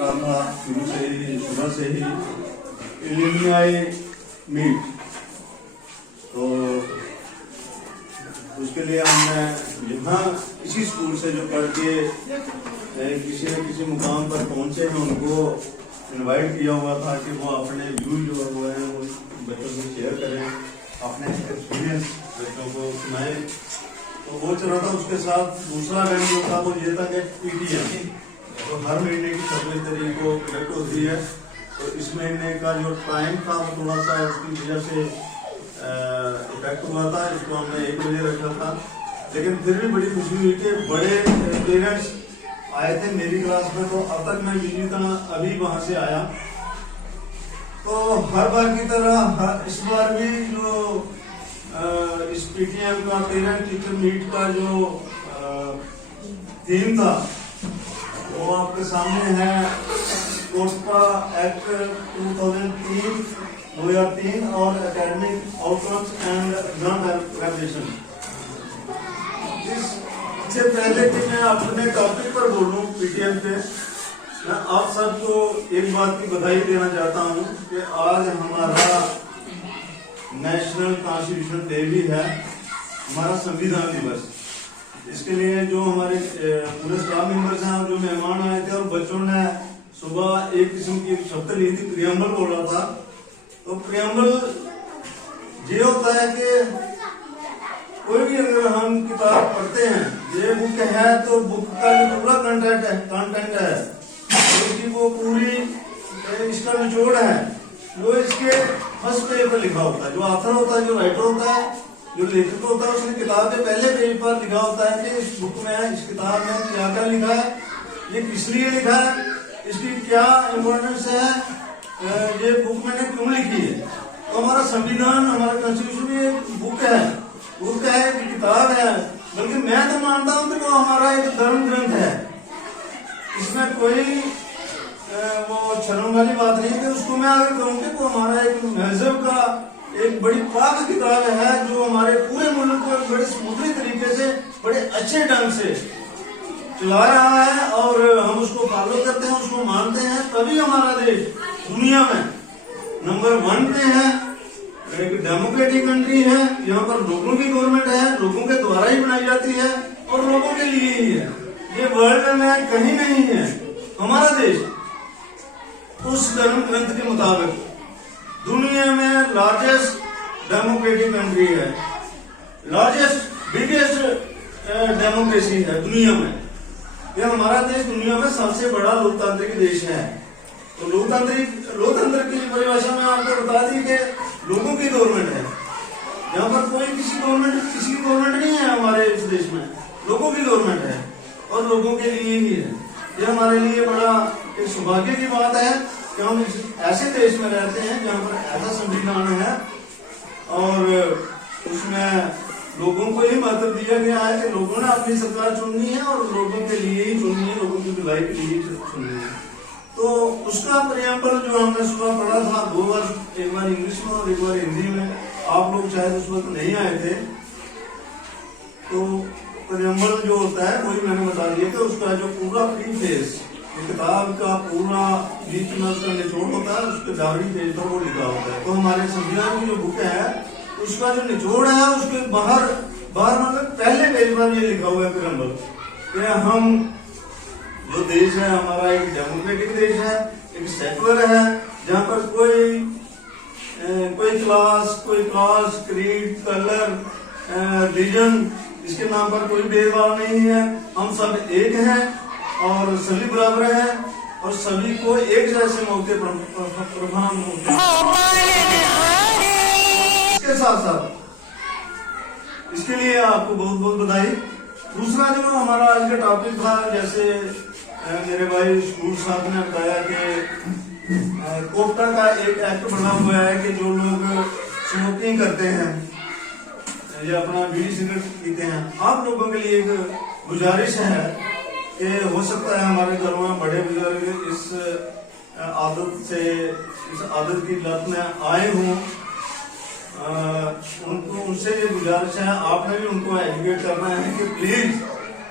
रहा था शुरू से ही, सुबह से ही एलुमनाई मीट, तो उसके लिए हमने यहाँ इसी स्कूल से जो पढ़ के किसी न किसी मुकाम पर पहुंचे हैं उनको इनवाइट किया हुआ था कि वो अपने व्यू जो हुए हैं वो बच्चों से शेयर करें, अपने एक्सपीरियंस बच्चों को सुनाएं। तो वो चल रहा था। उसके साथ दूसरा इवेंट जो था वो ये था कि PTM, तो हर महीने की 26 तारीख को इलेक्ट होती है। तो इस महीने का जो टाइम था वो थोड़ा सा उसकी वजह से इफेक्ट हुआ था, इसको हमने 1 बजे रखा था। लेकिन फिर भी बड़ी खुशी हुई कि बड़े पेरेंट्स आए थे मेरी क्लास में। तो अब तक मैं जिस तरह अभी वहां से आया, तो हर बार की तरह इस बार भी जो इस PTM का पेरेंट टीचर मीट का जो थीम था वो आपके सामने है। कोस्पा एक्ट 2003 और academic outcomes and exam preparation. इससे पहले कि मैं अपने टॉपिक पर बोलूं PTM पे, मैं आप सबको एक बात की बधाई देना चाहता हूं कि आज हमारा नेशनल कॉन्स्टिट्यूशन डे भी है, हमारा संविधान दिवस। इसके लिए जो हमारे पूरे स्टाफ मेंबर्स हैं और जो मेहमान आए थे और बच्चों ने सुबह एक किस्म की शब्द ली थी, प्रियम्बल बोला था। तो प्रियम्बल ये होता है कि कोई भी अगर हम किताब पढ़ते हैं, ये बुक है तो बुक का जो पूरा कंटेंट है उसकी वो पूरी इसका निचोड़ है जो इसके फर्स्ट पेज पर लिखा होता है। जो ऑथर होता है, जो राइटर होता है, जो लेखक होता है, उसने किताब के पहले पेज पर लिखा होता है कि इस बुक में, इस किताब में क्या क्या लिखा है, ये किस लिए लिखा है, इसकी क्या इम्पोर्टेंस है, ये बुक मैंने क्यों लिखी है। तो हमारा संविधान, हमारा कॉन्स्टिट्यूशन भी एक बुक है, एक किताब है। बल्कि मैं तो मानता हूँ कि वो हमारा एक धर्म ग्रंथ है। इसमें कोई वो शर्म वाली बात नहीं कि उसको मैं अगर कहूँ कि वो हमारा एक मजहब का एक बड़ी पाक किताब है जो हमारे पूरे मुल्क को बड़े स्मूथली तरीके से, बड़े अच्छे ढंग से चला रहा है और हम उसको फॉलो करते हैं, उसको मानते हैं। तभी हमारा देश दुनिया में नंबर 1 पे है। एक डेमोक्रेटिक कंट्री है, यहाँ पर लोगों की गवर्नमेंट है, लोगों के द्वारा ही बनाई जाती है और लोगों के लिए ही है। ये वर्ल्ड में कहीं नहीं है। हमारा देश उस धर्म ग्रंथ के मुताबिक दुनिया में लार्जेस्ट डेमोक्रेटिक कंट्री है, लार्जेस्ट बिगेस्ट डेमोक्रेसी है दुनिया में। ये हमारा देश दुनिया में सबसे बड़ा लोकतांत्रिक देश है। तो लोकतंत्र की परिभाषा में आपको बता दी कि लोगों की गवर्नमेंट है। यहाँ पर कोई किसी की गवर्नमेंट नहीं है। हमारे इस देश में लोगों की गवर्नमेंट है और लोगों के लिए ही है। ये हमारे लिए बड़ा एक सौभाग्य की बात है कि हम ऐसे देश में रहते हैं जहाँ पर ऐसा संविधान है और उसमें लोगों को ही महत्व दिया गया है कि लोगों ने अपनी सरकार चुननी है और लोगों के लिए ही चुननी है, लोगों की भलाई के लिए चुननी है। तो उसका प्रियम्बल जो हमने सुबह पढ़ा था 2 बार, एक बार इंग्लिश में और एक बार हिंदी में। आप लोग शायद उस वक्त नहीं आए थे। तो प्रियम्बल जो होता है वही मैंने बता दिया कि उसका जो पूरा प्रीफेस, किताब का पूरा बीच में उसका निचोड़ होता है, उसके आखिरी पेज पर वो लिखा होता है। तो हमारे संविधान की जो बुक है उसका जो निचोड़ है उसके बाहर मतलब पहले पेज पर ये लिखा हुआ है प्रियम्बल कि हम जो देश है हमारा एक डेमोक्रेटिक देश है, एक सेकुलर है, जहाँ पर कोई क्लास, क्रीड, कलर, रिलीजन, इसके नाम पर कोई भेदभाव नहीं है। हम सब एक हैं और सभी बराबर हैं और सभी को एक जैसे मौके प्रभाव होते हैं। इसके साथ इसके लिए आपको बहुत बहुत बधाई। दूसरा जो हमारा आज का टॉपिक था, जैसे मेरे भाई स्कूल साहब ने बताया कि कोटा का एक एक्ट बना हुआ है कि जो लोग स्मोकिंग करते हैं या अपना बीड़ी सिगरेट पीते हैं, आप लोगों के लिए एक गुजारिश है कि हो सकता है हमारे घरों में बड़े बुजुर्ग इस आदत की लत में आए हों। उनसे ये गुजारिश है, आपने भी उनको एजुकेट करना है कि प्लीज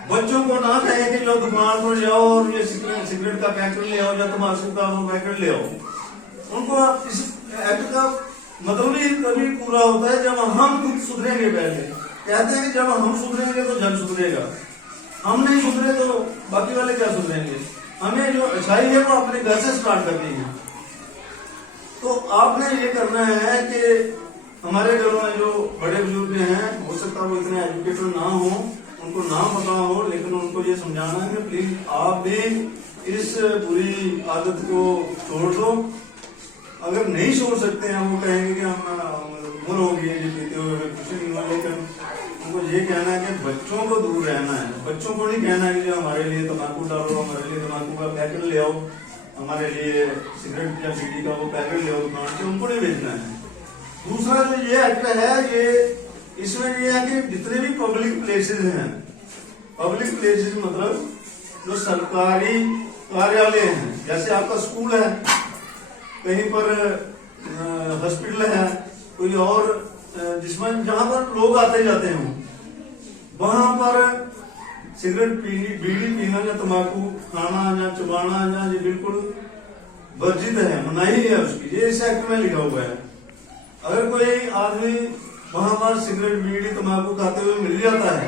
बच्चों को ना कहें कि जो दुकान पर जाओ और ये सिगरेट का पैकेट ले आओ या तम्बाकू का पैकेट ले आओ। उनको आप इस एक्ट का मतलब ही कभी पूरा होता है जब हम खुद सुधरेंगे। पहले कहते हैं कि जब हम सुधरेंगे तो जग सुधरेगा, हम नहीं सुधरे तो बाकी वाले क्या सुधरेंगे। हमें जो अच्छाई है वो अपने घर से स्टार्ट करनी है। तो आपने ये करना है कि हमारे घरों में जो बड़े बुजुर्ग हैं, हो सकता है वो इतने एजुकेटेड ना हो, उनको ना पता हो, लेकिन उनको ये समझाना है कि प्लीज आप भी इस बुरी आदत को छोड़ दो। अगर नहीं छोड़ सकते हैं, वो कहेंगे कि हम उम्र हो गई है ये पीते हुए, कुछ नहीं हुआ, लेकिन उनको ये कहना है कि बच्चों को दूर रहना है। बच्चों को नहीं कहना है कि जो हमारे लिए तम्बाकू डालो, हमारे लिए तम्बाकू का पैकेट ले आओ, हमारे लिए सिगरेट या बीड़ी का वो पैकेट ले आओ दुकान से, उनको नहीं बेचना है। दूसरा जो ये एक्ट है, ये इसमें ये है कि जितने भी पब्लिक प्लेसेस हैं, पब्लिक प्लेसेस मतलब जो सरकारी कार्यालय हैं, जैसे आपका स्कूल है, कहीं पर हॉस्पिटल है, कोई और जिसमें जहां पर लोग आते जाते हों, वहां पर सिगरेट पीनी, बीड़ी पीना या तम्बाकू खाना या चबाना या ये बिल्कुल वर्जित है, मनाही है उसकी, ये इस एक्ट में लिखा हुआ है। अगर कोई आदमी वहां पर सिगरेट बीड़ी तम्बाकू खाते हुए मिल जाता है,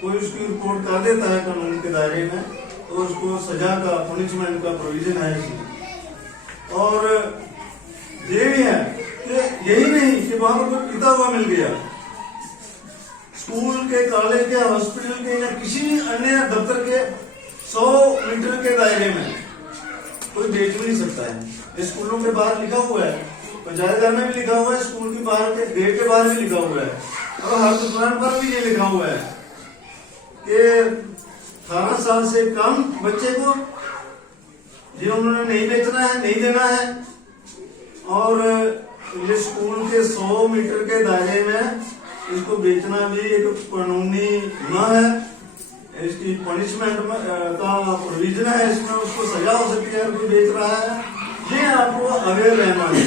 कोई उसकी रिपोर्ट कर देता है कानून के दायरे में, तो उसको सजा का, पनिशमेंट का प्रोविजन है इसमें। और ये भी है कि यही नहीं कि वहां पर कोई पीता हुआ मिल गया, स्कूल के, कॉलेज के, हॉस्पिटल के या किसी अन्य दफ्तर के 100 मीटर के दायरे में कोई बेच भी नहीं सकता है। ये स्कूलों के बाहर लिखा हुआ है, पंचायत घर में भी लिखा हुआ है, स्कूल के बाहर के गेट के बाहर भी लिखा हुआ है, और हर दुकान पर भी ये लिखा हुआ है कि 18 साल से कम बच्चे को जिन्होंने नहीं बेचना है, नहीं देना है। और ये स्कूल के 100 मीटर के दायरे में इसको बेचना भी एक कानूनी गुनाह है, इसकी पनिशमेंट का प्रोविजन है, इसमें उसको सजा हो सकती है कोई बेच रहा है। ये आपको अवेयर रहना है।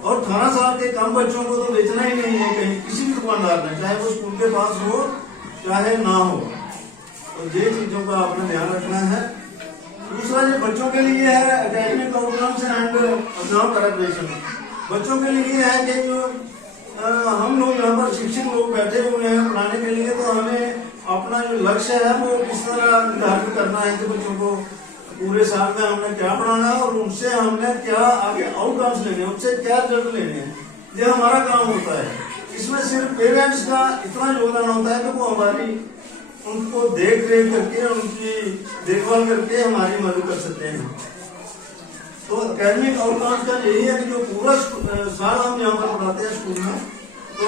और 18 साल के कम बच्चों को तो बेचना ही नहीं है कहीं, किसी भी दुकानदार ने, चाहे वो स्कूल के पास हो चाहे ना हो। तो ये चीजों का आपने ध्यान रखना है। दूसरा जो बच्चों के लिए है academic outcomes and exam preparation, बच्चों के लिए है कि जो हम लोग यहाँ पर शिक्षक लोग बैठे हुए हैं पढ़ाने के लिए, तो हमें अपना जो लक्ष्य है वो किस तरह निर्धारित करना है कि बच्चों को पूरे साल में हमने क्या पढ़ाना है और उनसे हमने क्या आगे आउटकम्स लेने हैं, उनसे क्या रिजल्ट लेने हैं। ये हमारा काम होता है। इसमें सिर्फ पेरेंट्स का इतना योगदान होता है कि वो हमारी उनको देख रेख करके, उनकी देखभाल करके हमारी मदद कर सकते हैं। तो एकेडमिक आउटकम्स का यही है कि जो पूरा साल हम यहाँ पर पढ़ाते हैं स्कूल में, तो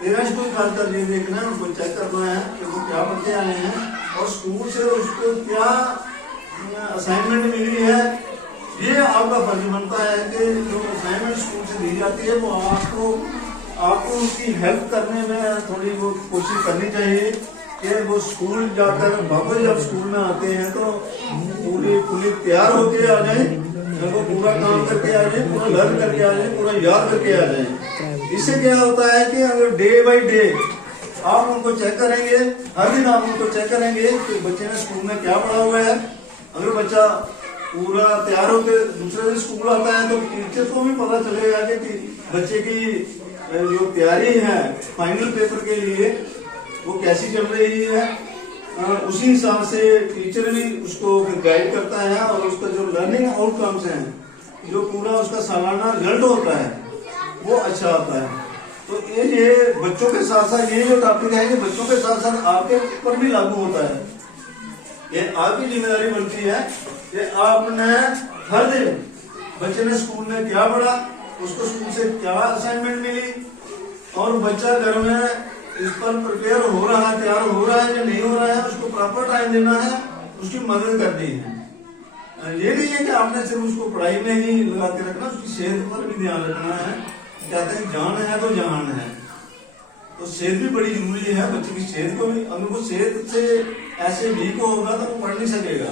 पेरेंट्स को खासकर ये देखना है, उनको चेक करना है कि वो क्या पढ़ते आए हैं और स्कूल से उसको क्या असाइनमेंट मिली है। ये आपका फर्ज बनता है कि जो असाइनमेंट स्कूल से दी जाती है वो आपको उसकी हेल्प करने में थोड़ी बहुत कोशिश करनी चाहिए कि वो स्कूल जाकर वापस जब स्कूल में आते हैं तो पूरी तैयार होके आ जाए, वो पूरा काम करके आ जाए, पूरा लर्न करके आ जाए, पूरा याद करके आ जाए। इससे क्या होता है कि अगर डे बाई डे आप उनको चेक करेंगे, हर दिन आप उनको चेक करेंगे कि बच्चे ने स्कूल में क्या पढ़ा हुआ है। अगर बच्चा पूरा तैयार होकर दूसरे दिन स्कूल आता है तो टीचर को भी पता चलेगा कि बच्चे की जो तैयारी है फाइनल पेपर के लिए वो कैसी चल रही है। उसी हिसाब से टीचर भी उसको गाइड करता है और उसका जो लर्निंग आउटकम्स हैं, जो पूरा उसका सालाना रिजल्ट होता है वो अच्छा आता है। तो ये बच्चों के साथ साथ ये जो टॉपिक है ये बच्चों के साथ साथ आपके ऊपर भी लागू होता है। ये आपकी जिम्मेदारी बनती है कि आपने हर दिन बच्चे ने स्कूल में क्या पढ़ा, उसको स्कूल से क्या असाइनमेंट मिली और बच्चा घर में इस पर प्रिपेयर हो रहा है, तैयार हो रहा है या नहीं हो रहा है, उसको प्रॉपर टाइम देना है, उसकी मदद करनी है। ये नहीं है कि आपने सिर्फ उसको पढ़ाई में ही लगा के रखना, उसकी सेहत पर भी ध्यान रखना है। कहते हैं जान है तो जहान है, तो सेहत भी बड़ी जरूरी है। बच्चे की सेहत को भी, अगर वो सेहत से ऐसे वीक होगा तो वो पढ़ नहीं सकेगा।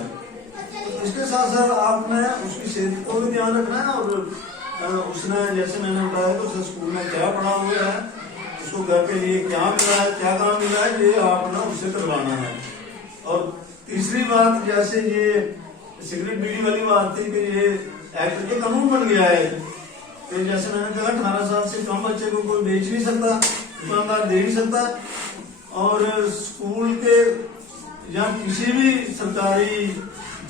तो इसके साथ साथ आपने उसकी सेहत को भी ध्यान रखना है और उसने जैसे मैंने बताया तो उसने स्कूल में क्या पढ़ा हुआ है, उसको घर के लिए क्या मिला है, क्या काम मिला है, ये आपने उससे करवाना है। और तीसरी बात, जैसे ये सिगरेट बीड़ी वाली बात थी कि ये एक्ट ये कानून बन गया है कि जैसे मैंने कहा 18 साल से कम बच्चे को कोई बेच नहीं सकता, दुकानदार दे नहीं सकता, और स्कूल के या किसी भी सरकारी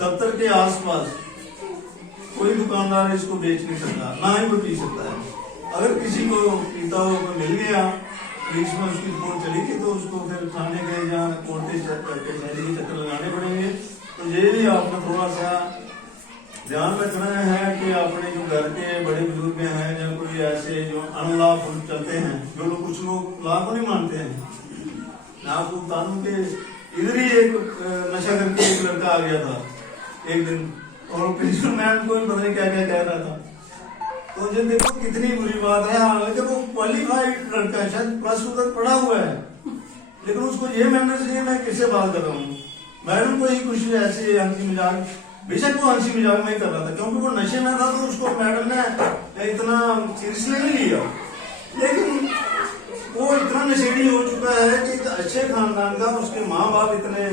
दफ्तर के आसपास कोई दुकानदार इसको बेच नहीं सकता, ना ही कोई पी सकता है। अगर किसी को पीता हो तो मिल गया, पुलिस में उसकी रिपोर्ट चलेगी तो उसको फिर थाने के या कोर्ट के कचहरी के चक्कर लगाने पड़ेंगे। तो ये भी आपने थोड़ा सा ध्यान रखना है कि अपने जो घर के बड़े बुजुर्ग हैं या कोई ऐसे जो अनलॉफुल चलते हैं, जो लोग कुछ लोग लॉ को नहीं मानते हैं। मैं आपको बता दूं कि इधर ही एक नशा करके एक लड़का आ गया था एक दिन, और प्रिंसिपल मैम को भी पता नहीं क्या क्या कह रहा था। तो ये देखो कितनी बुरी बात है। हालांकि वो क्वालिफाइड लड़का है, शायद प्लस 2 तक पढ़ा हुआ है, लेकिन उसको ये मैनर्स नहीं है। मैं किससे बात कर रहा हूँ, मैडम को ही कुछ ऐसे हंसी मजाक, बेशक वो हंसी मजाक में ही कर रहा था क्योंकि वो नशे में था, तो उसको मैडम ने इतना सीरियसली नहीं लिया। लेकिन वो इतना नशेड़ी हो चुका है कि अच्छे खानदान का, उसके माँ बाप इतने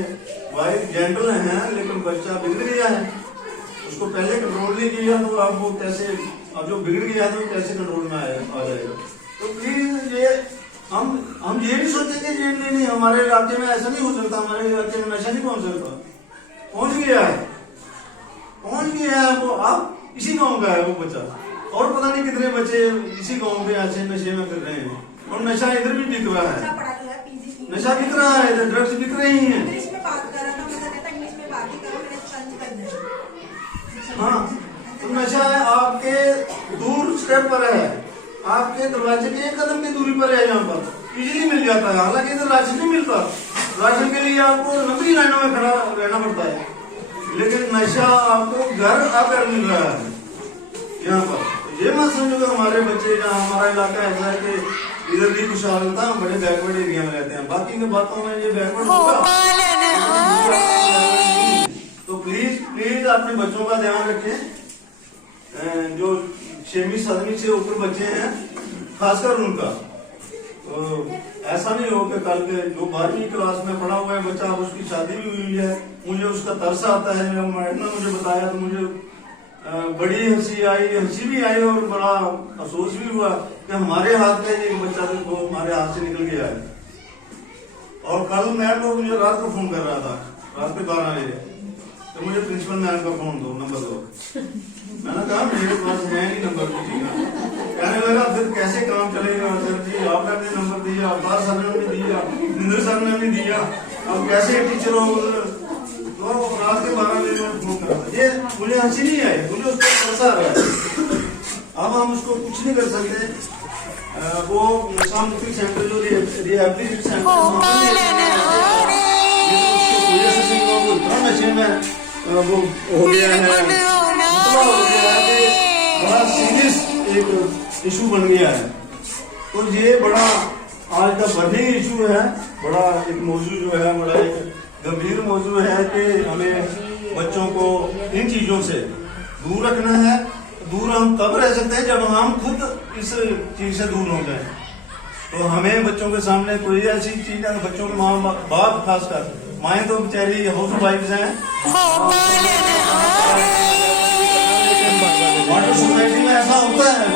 वाइफ जेंटल हैं, लेकिन बच्चा बिगड़ गया है। उसको पहले कंट्रोल नहीं किया तो अब वो कैसे, अब जो बिगड़ गया तो कैसे कंट्रोल में आ जाएगा। तो प्लीज ये हम ये नहीं सोचेंगे ये नहीं हमारे इलाके में ऐसा नहीं हो सकता, हमारे इलाके में नशा नहीं पहुंच सकता। पहुंच गया है वो, आप इसी गांव का है वो बच्चा, और पता नहीं कितने बच्चे इसी गांव के ऐसे नशे में कर रहे हैं, और नशा इधर भी बिक रहा है, नशा बिक रहा है, इधर ड्रग्स बिक रही हैं। हाँ, तो नशा है आपके दूर स्टेप पर है, आपके दरवाजे के 1 कदम की दूरी पर है, यहाँ पर इजीली मिल जाता है। हालांकि इधर राशन नहीं मिलता, राशन के लिए आपको लंबी लाइनों में खड़ा रहना पड़ता है, लेकिन नशा आपको घर आकर मिल रहा है यहाँ पर। तो ये मत समझो कि हमारे बच्चे, जहाँ हमारा इलाका ऐसा है कि इधर भी खुशहाल था, हम बड़े बैकवर्ड एरिया में रहते हैं, बाकी की बातों में ये बैकवर्ड होगा। तो प्लीज अपने बच्चों का ध्यान रखें, जो 6वीं 7वीं से ऊपर बच्चे हैं खासकर उनका। तो ऐसा नहीं हो कि कल के जो 12वीं क्लास में पढ़ा हुआ है बच्चा, अब उसकी शादी भी हुई है, मुझे उसका तरस आता है। जब मैडम ने मुझे बताया तो मुझे बड़ी हंसी भी आई और बड़ा अफसोस भी हुआ कि हमारे हाथ का एक बच्चा तो हमारे हाथ से निकल गया है। और कल मैम को मुझे रात को फोन कर रहा था, रात के 12 बजे, तो मुझे प्रिंसिपल मैम का फोन दो, नंबर दो। मैंने कहा मेरे पास है नहीं नंबर किसी का। कहने लगा फिर कैसे काम चलेगा सर जी, आपने भी नंबर दिया, अवतार सर ने भी दिया, निंद्र सर ने भी दिया, अब कैसे टीचर हो। तो रात के 12 बजे में फोन करा, ये मुझे हंसी नहीं आई, मुझे उस पर गुस्सा आ रहा है। अब हम उसको कुछ नहीं कर सकते। वो नशा मुक्ति सेंटर जो रिहैबिलिटेशन सेंटर इतना नशे में वो हो गया है, इतना हो गया है कि बड़ा सीरियस एक इशू बन गया है। तो ये बड़ा आज का बर्निंग इशू है, बड़ा एक मौजू जो है, बड़ा एक गंभीर मौजू है कि हमें बच्चों को इन चीजों से दूर रखना है। दूर हम तब रह सकते हैं जब हम खुद इस चीज से दूर हो जाए। तो हमें बच्चों के सामने कोई ऐसी चीज है, बच्चों के माँ बाप खासकर, माएँ तो बेचारी हाउस वाइफ हैं, वाटर सोसाइटी में ऐसा होता है,